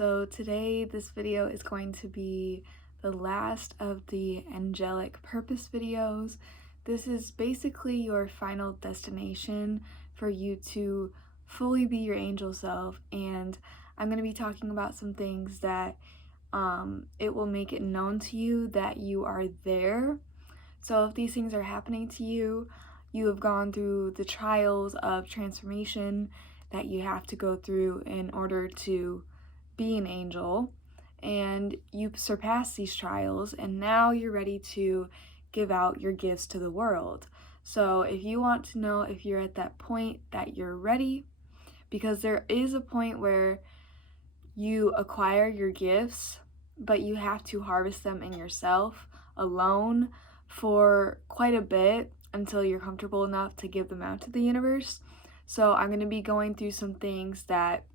So today this video is going to be the last of the angelic purpose videos. This is basically your final destination for you to fully be your angel self, and I'm going to be talking about some things that it will make it known to you that you are there. So if these things are happening to you, you have gone through the trials of transformation that you have to go through in order to be an angel, and you've surpassed these trials, and now you're ready to give out your gifts to the world. So if you want to know if you're at that point that you're ready, because there is a point where you acquire your gifts, but you have to harvest them in yourself alone for quite a bit until you're comfortable enough to give them out to the universe. So I'm going to be going through some things that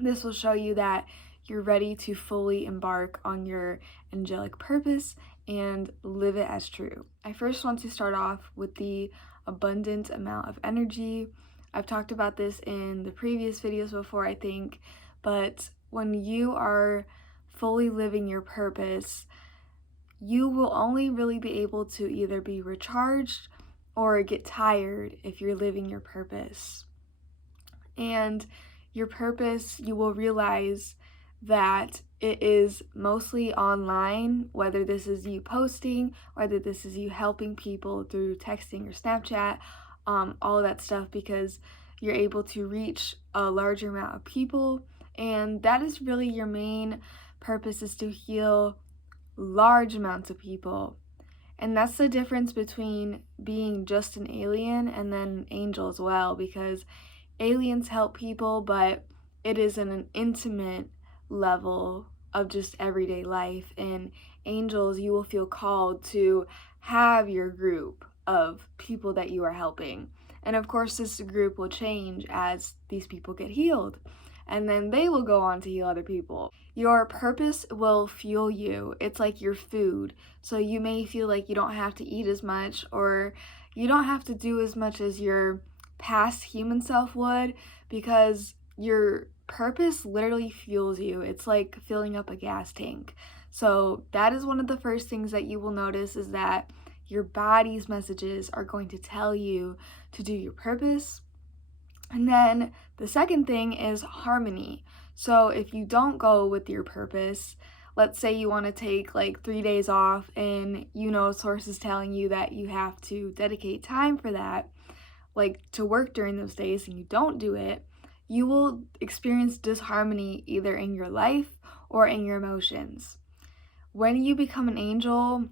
this will show you that you're ready to fully embark on your angelic purpose and live it as true. I first want to start off with the abundant amount of energy. I've talked about this in the previous videos before, I think, but when you are fully living your purpose, you will only really be able to either be recharged or get tired if you're living your purpose. And your purpose, you will realize that it is mostly online, whether this is you posting, whether this is you helping people through texting or Snapchat, all of that stuff, because you're able to reach a larger amount of people, and that is really your main purpose, is to heal large amounts of people. And that's the difference between being just an alien and then an angel as well, because aliens help people, but it is in an intimate level of just everyday life. And angels, you will feel called to have your group of people that you are helping. And of course, this group will change as these people get healed, and then they will go on to heal other people. Your purpose will fuel you. It's like your food. So you may feel like you don't have to eat as much, or you don't have to do as much as your past human self would, because your purpose literally fuels you. It's like filling up a gas tank. So that is one of the first things that you will notice, is that your body's messages are going to tell you to do your purpose. And then the second thing is harmony. So if you don't go with your purpose, let's say you want to take like 3 days off, and sources telling you that you have to dedicate time for that, like to work during those days, and you don't do it, you will experience disharmony either in your life or in your emotions. When you become an angel,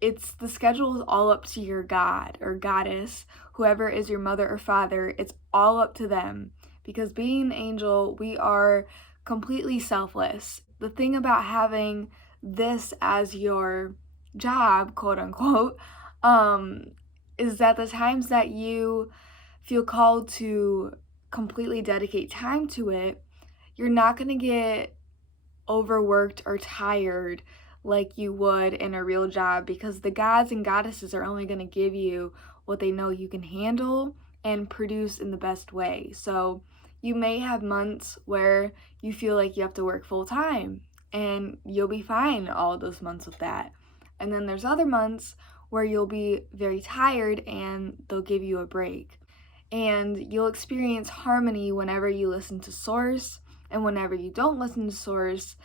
the schedule is all up to your God or goddess, whoever is your mother or father. It's all up to them, because being an angel, we are completely selfless. The thing about having this as your job, quote unquote, is that the times that you feel called to completely dedicate time to it, you're not going to get overworked or tired like you would in a real job, because the gods and goddesses are only going to give you what they know you can handle and produce in the best way. So you may have months where you feel like you have to work full time, and you'll be fine all of those months with that. And then there's other months where you'll be very tired and they'll give you a break. And you'll experience harmony whenever you listen to Source, and whenever you don't listen to Source,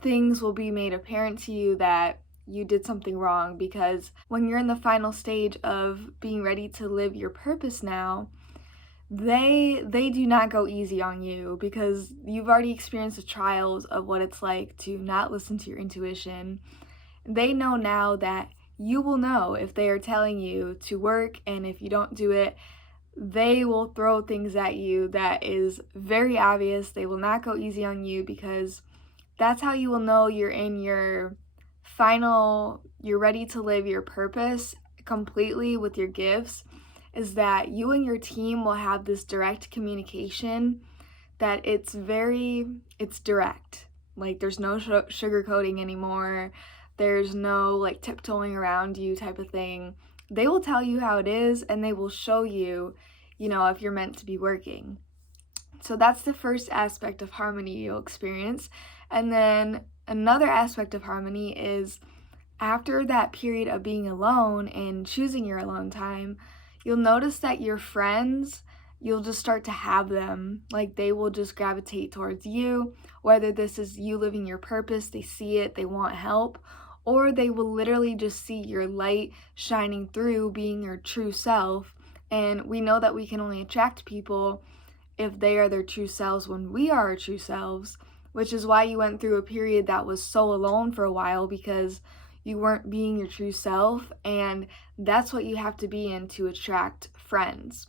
things will be made apparent to you that you did something wrong, because when you're in the final stage of being ready to live your purpose now, they do not go easy on you, because you've already experienced the trials of what it's like to not listen to your intuition. They know now that you will know if they are telling you to work, and if you don't do it, they will throw things at you that is very obvious. They will not go easy on you, because that's how you will know you're in your you're ready to live your purpose completely with your gifts, is that you and your team will have this direct communication that it's direct. Like, there's no sugarcoating anymore. There's no like tiptoeing around you type of thing. They will tell you how it is, and they will show you, if you're meant to be working. So that's the first aspect of harmony you'll experience. And then another aspect of harmony is after that period of being alone and choosing your alone time, you'll notice that your friends, you'll just start to have them. Like they will just gravitate towards you, whether this is you living your purpose, they see it, they want help, or they will literally just see your light shining through, being your true self. And we know that we can only attract people if they are their true selves when we are our true selves, which is why you went through a period that was so alone for a while, because you weren't being your true self, and that's what you have to be in to attract friends.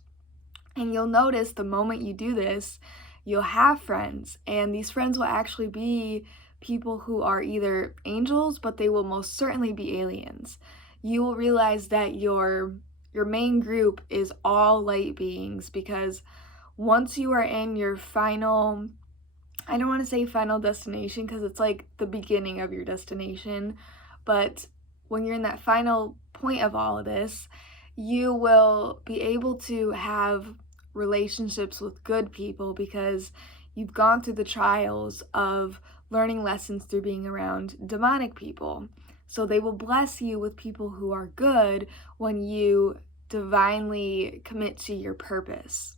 And you'll notice the moment you do this, you'll have friends, and these friends will actually be people who are either angels, but they will most certainly be aliens. You will realize that your main group is all light beings, because once you are in your final, I don't want to say final destination because it's like the beginning of your destination, but when you're in that final point of all of this, you will be able to have relationships with good people because you've gone through the trials of learning lessons through being around demonic people. So they will bless you with people who are good when you divinely commit to your purpose.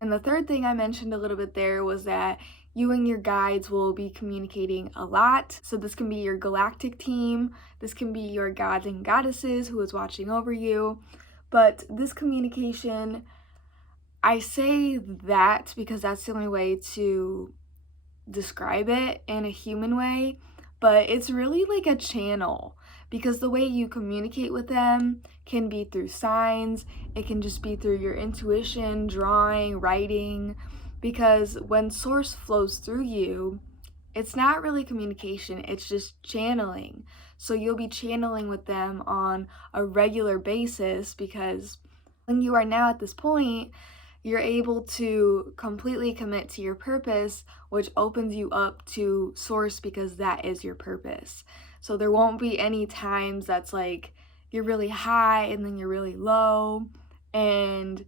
And the third thing I mentioned a little bit there was that you and your guides will be communicating a lot. So this can be your galactic team, this can be your gods and goddesses who is watching over you. But this communication, I say that because that's the only way to describe it in a human way, but it's really like a channel, because the way you communicate with them can be through signs, it can just be through your intuition, drawing, writing, because when source flows through you, it's not really communication, it's just channeling. So you'll be channeling with them on a regular basis, because when you are now at this point, you're able to completely commit to your purpose, which opens you up to source because that is your purpose. So there won't be any times that's like you're really high and then you're really low. And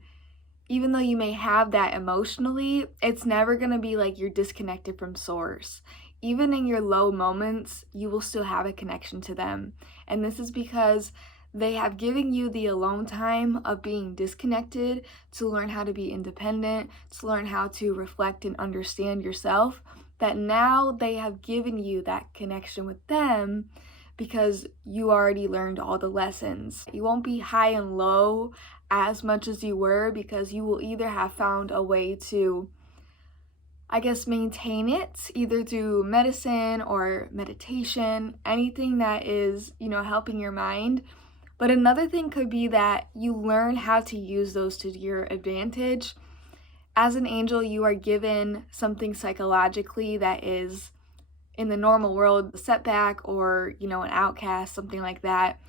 even though you may have that emotionally, it's never going to be like you're disconnected from source. Even in your low moments, you will still have a connection to them. And this is because they have given you the alone time of being disconnected to learn how to be independent, to learn how to reflect and understand yourself, that now they have given you that connection with them because you already learned all the lessons. You won't be high and low as much as you were because you will either have found a way to, I guess, maintain it either through medicine or meditation, anything that is, helping your mind. But another thing could be that you learn how to use those to your advantage. As an angel, you are given something psychologically that is in the normal world, a setback or, an outcast, something like that.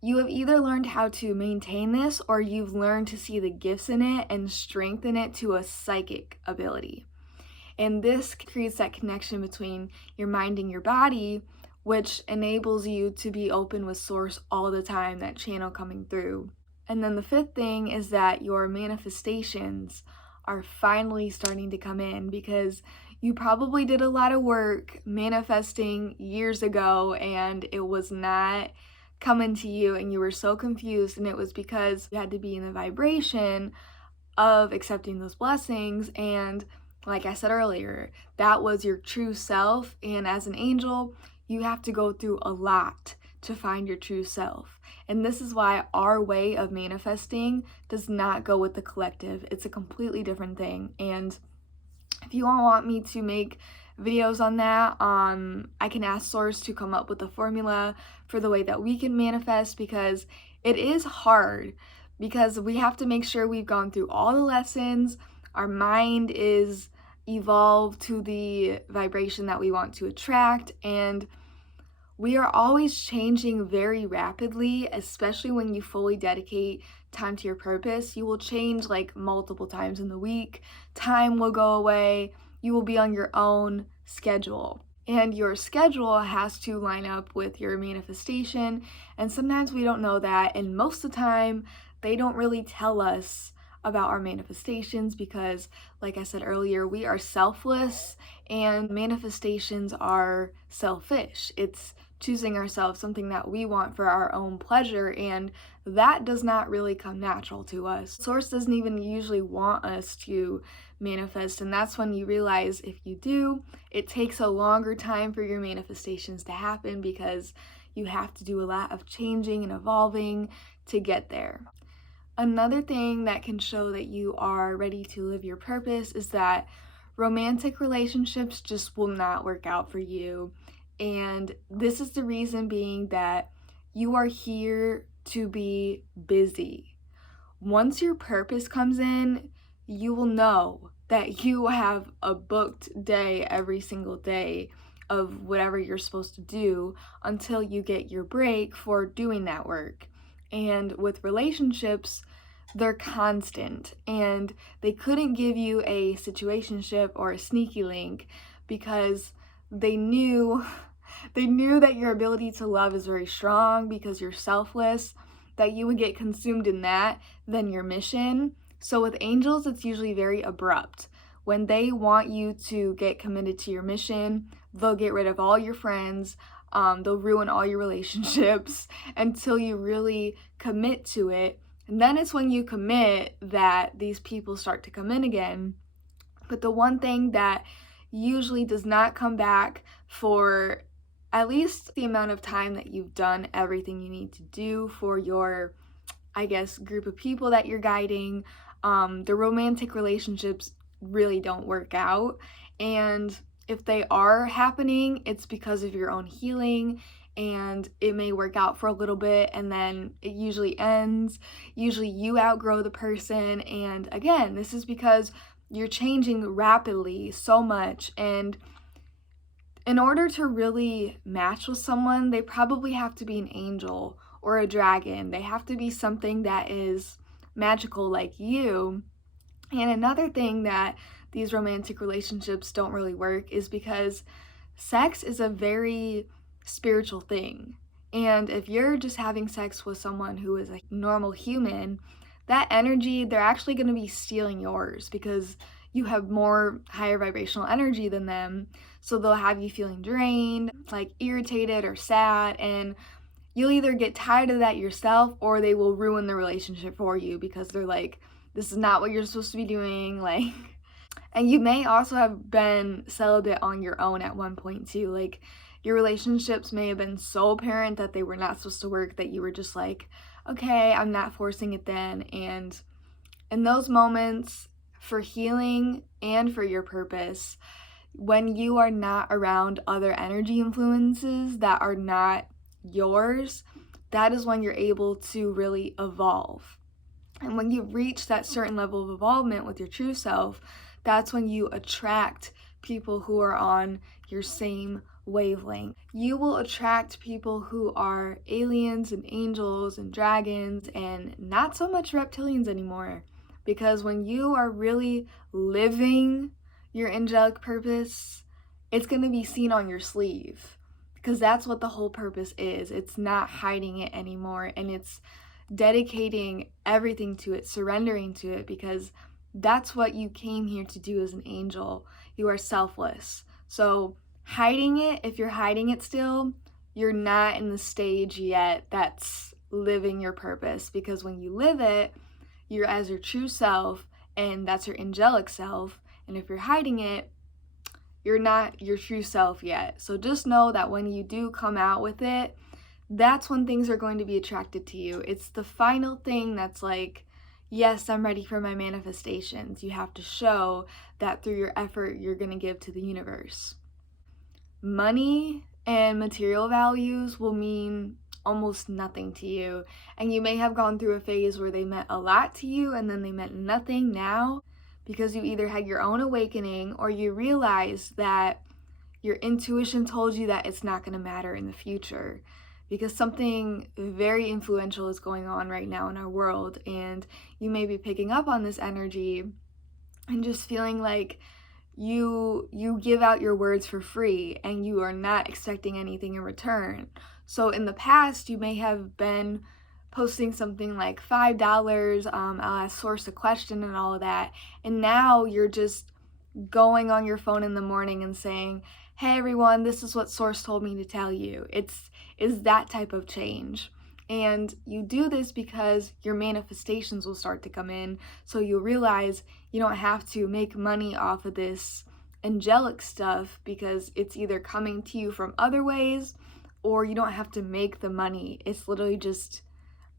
You have either learned how to maintain this or you've learned to see the gifts in it and strengthen it to a psychic ability. And this creates that connection between your mind and your body, which enables you to be open with source all the time, that channel coming through. And then the fifth thing is that your manifestations are finally starting to come in, because you probably did a lot of work manifesting years ago and it was not coming to you and you were so confused, and it was because you had to be in the vibration of accepting those blessings. And like I said earlier, that was your true self, and as an angel, you have to go through a lot to find your true self. And this is why our way of manifesting does not go with the collective. It's a completely different thing. And if you all want me to make videos on that, I can ask Source to come up with a formula for the way that we can manifest, because it is hard, because we have to make sure we've gone through all the lessons, our mind is evolved to the vibration that we want to attract, and we are always changing very rapidly, especially when you fully dedicate time to your purpose. You will change like multiple times in the week. Time will go away. You will be on your own schedule. And your schedule has to line up with your manifestation. And sometimes we don't know that. And most of the time, they don't really tell us about our manifestations because, like I said earlier, we are selfless and manifestations are selfish. It's choosing ourselves, something that we want for our own pleasure, and that does not really come natural to us. Source doesn't even usually want us to manifest, and that's when you realize if you do, it takes a longer time for your manifestations to happen because you have to do a lot of changing and evolving to get there. Another thing that can show that you are ready to live your purpose is that romantic relationships just will not work out for you. And this is the reason being that you are here to be busy. Once your purpose comes in, you will know that you have a booked day every single day of whatever you're supposed to do until you get your break for doing that work. And with relationships, they're constant and they couldn't give you a situationship or a sneaky link because they knew that your ability to love is very strong because you're selfless, that you would get consumed in that than your mission. So with angels, it's usually very abrupt. When they want you to get committed to your mission, they'll get rid of all your friends, they'll ruin all your relationships until you really commit to it. And then it's when you commit that these people start to come in again. But the one thing that usually does not come back for at least the amount of time that you've done everything you need to do for your, I guess, group of people that you're guiding, the romantic relationships really don't work out. And if they are happening, it's because of your own healing, and it may work out for a little bit and then it usually ends. Usually you outgrow the person, and again, this is because you're changing rapidly so much, and in order to really match with someone, they probably have to be an angel or a dragon. They have to be something that is magical like you. And another thing that these romantic relationships don't really work is because sex is a very spiritual thing. And if you're just having sex with someone who is a normal human, that energy, they're actually going to be stealing yours because you have more higher vibrational energy than them. So they'll have you feeling drained, like irritated or sad, and you'll either get tired of that yourself or they will ruin the relationship for you because they're like, this is not what you're supposed to be doing, like. And you may also have been celibate on your own at one point too. Like, your relationships may have been so apparent that they were not supposed to work that you were just like, okay, I'm not forcing it then. And in those moments, for healing and for your purpose, when you are not around other energy influences that are not yours, that is when you're able to really evolve. And when you reach that certain level of involvement with your true self, that's when you attract people who are on your same wavelength. You will attract people who are aliens and angels and dragons and not so much reptilians anymore. Because when you are really living your angelic purpose, it's going to be seen on your sleeve. Because that's what the whole purpose is. It's not hiding it anymore, and it's dedicating everything to it, surrendering to it, because that's what you came here to do as an angel. You are selfless. So hiding it, if you're hiding it still, you're not in the stage yet that's living your purpose, because when you live it, you're as your true self, and that's your angelic self. And if you're hiding it, you're not your true self yet. So just know that when you do come out with it, that's when things are going to be attracted to you. It's the final thing that's like, yes, I'm ready for my manifestations. You have to show that through your effort you're going to give to the universe. Money and material values will mean almost nothing to you. And you may have gone through a phase where they meant a lot to you and then they meant nothing now, because you either had your own awakening or you realized that your intuition told you that it's not going to matter in the future. Because something very influential is going on right now in our world, and you may be picking up on this energy and just feeling like you give out your words for free and you are not expecting anything in return. So in the past, you may have been posting something like $5, I'll source a question and all of that. And now you're just going on your phone in the morning and saying, hey everyone, this is what source told me to tell you. Is that type of change. And you do this because your manifestations will start to come in. So you'll realize you don't have to make money off of this angelic stuff because it's either coming to you from other ways, or you don't have to make the money. It's literally just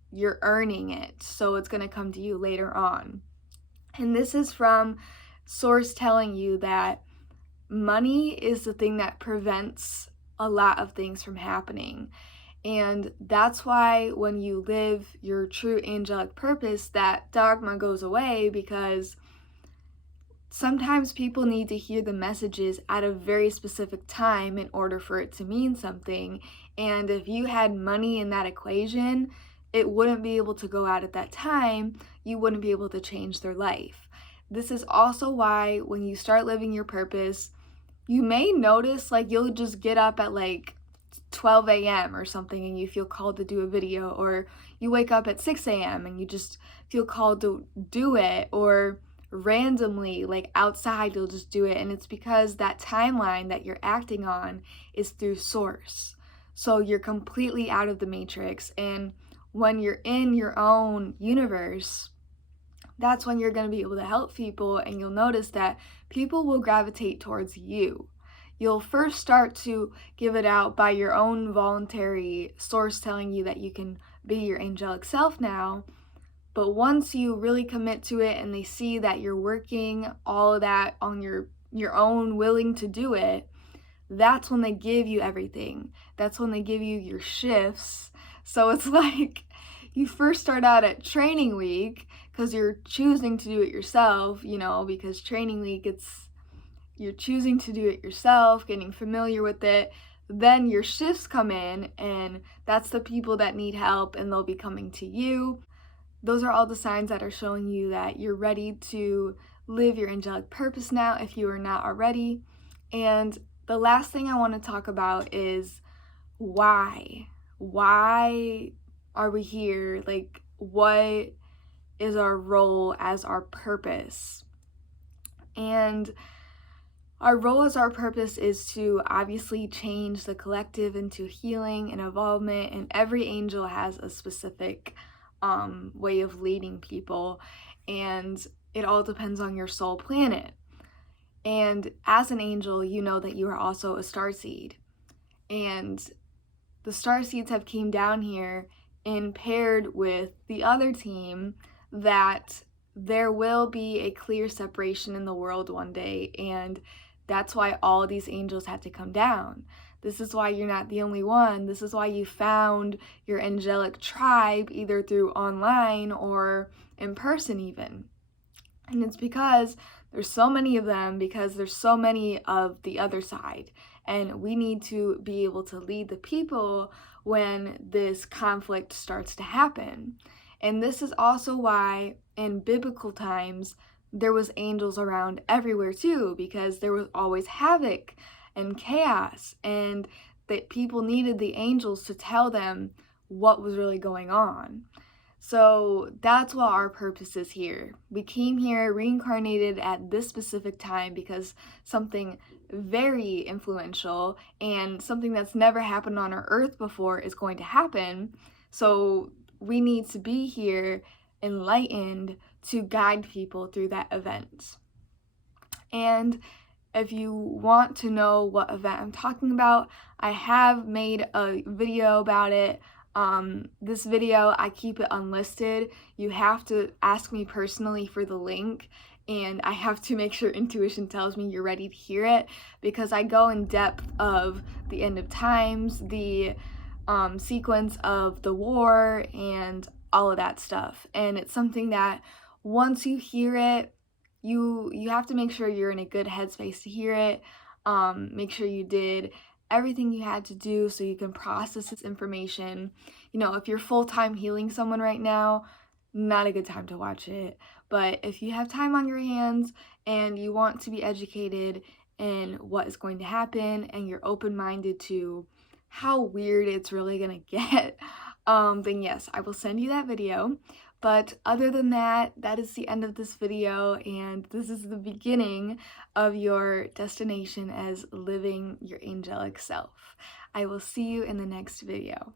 you're earning it. So it's going to come to you later on. And this is from source telling you that money is the thing that prevents a lot of things from happening. And that's why when you live your true angelic purpose, that dogma goes away, because sometimes people need to hear the messages at a very specific time in order for it to mean something. And if you had money in that equation, it wouldn't be able to go out at that time. You wouldn't be able to change their life. This is also why when you start living your purpose, you may notice like you'll just get up at like 12 a.m. or something and you feel called to do a video, or you wake up at 6 a.m. and you just feel called to do it, or randomly like outside you'll just do it. And it's because that timeline that you're acting on is through source. So you're completely out of the matrix, and when you're in your own universe, that's when you're going to be able to help people, and you'll notice that people will gravitate towards you. You'll first start to give it out by your own voluntary source telling you that you can be your angelic self now. But once you really commit to it and they see that you're working all of that on your own, willing to do it, that's when they give you everything. That's when they give you your shifts. So it's like you first start out at training week because you're choosing to do it yourself, because training week, you're choosing to do it yourself, getting familiar with it. Then your shifts come in, and that's the people that need help, and they'll be coming to you. Those are all the signs that are showing you that you're ready to live your angelic purpose now, if you are not already. And the last thing I want to talk about is why. Why are we here? Like, what is our role as our purpose? And our role as our purpose is to obviously change the collective into healing and involvement, and every angel has a specific way of leading people, and it all depends on your soul planet. And as an angel, you know that you are also a starseed, and the starseeds have came down here and paired with the other team that there will be a clear separation in the world one day, and that's why all these angels had to come down. This is why you're not the only one. This is why you found your angelic tribe, either through online or in person even. And it's because there's so many of them, because there's so many of the other side. And we need to be able to lead the people when this conflict starts to happen. And this is also why in biblical times there was angels around everywhere too, because there was always havoc and chaos, and that people needed the angels to tell them what was really going on. So that's what our purpose is here. We came here reincarnated at this specific time because something very influential and something that's never happened on our earth before is going to happen. So we need to be here enlightened to guide people through that event. And if you want to know what event I'm talking about, I have made a video about it. This video, I keep it unlisted. You have to ask me personally for the link, and I have to make sure intuition tells me you're ready to hear it, because I go in depth of the end of times, the sequence of the war, and all of that stuff. And it's something that once you hear it, you have to make sure you're in a good headspace to hear it. Make sure you did everything you had to do so you can process this information. If you're full-time healing someone right now, not a good time to watch it. But if you have time on your hands and you want to be educated in what is going to happen, and you're open-minded to how weird it's really gonna get, then yes, I will send you that video. But other than that, that is the end of this video, and this is the beginning of your destination as living your angelic self. I will see you in the next video.